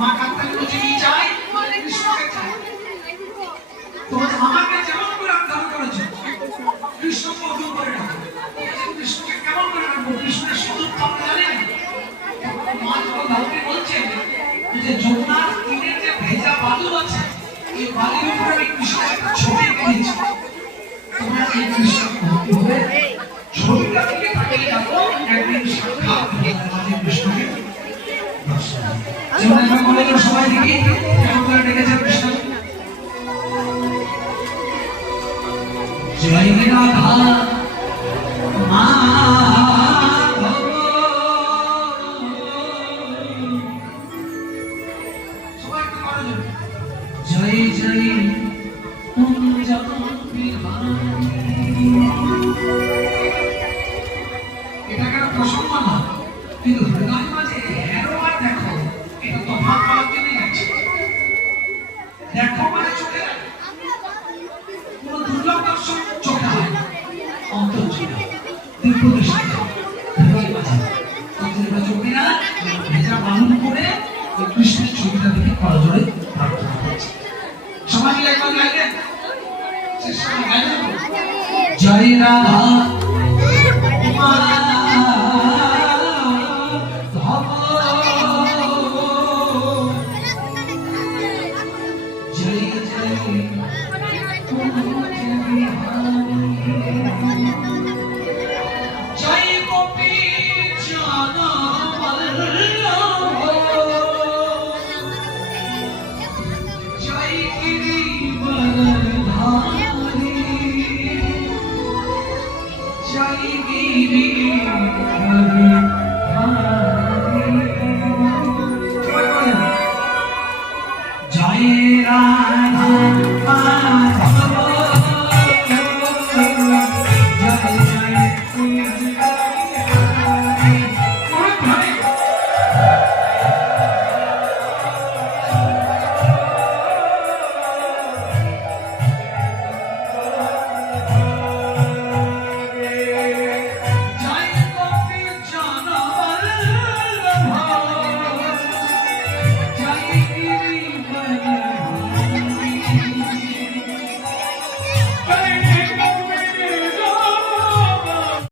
মা কাত্তায়নী যিনি চাই কৃষ্ণকে চাই। তোমার আমাকে যেমন করে আধার করেছো কৃষ্ণকে অদূর করে রাখো। কৃষ্ণকে কেমন করে রাখবো? কৃষ্ণের স্বরূপ তো আমরা জানি না। মা যখন দাউদকে বলছেন যে যমুনার তীরে যে ভেজা বালু আছে এই বালির উপরে আমি কৃষ্ণের একটা ছবি এঁকে দিচ্ছি। তোমরা এই কৃষ্ণকে ভক্তি হবে ছবিটা থেকে তাকিয়ে দেখো একদিন সাক্ষাৎ হবে আমাদের কৃষ্ণকে দর্শন। জীবনে বলে তো সবাই দেখি কেমন করে ডেকেছে কৃষ্ণ। জয় রাধা মাধব সবাই একটু করো জয় জয় কুঞ্জ বিহারী। এটা কেন প্রসঙ্গ না কিন্তু হৃদয় মাঝে এরো আর দেখো এটা তফাৎ করার জন্য যাচ্ছে। দেখো মানে চোখে কোন দুর্লভ দর্শন চোখে হয় না, অন্তর চোখে দিব্য দৃষ্টি হৃদয় মাঝে অন্তর চোখে না ভেজা বালু করে ওই কৃষ্ণের ছবিটা দেখে করজোড়ে প্রার্থনা করছে। সবাই মিলে একবার গাইলেন, শেষ সময় গাইলেন জয় রাধা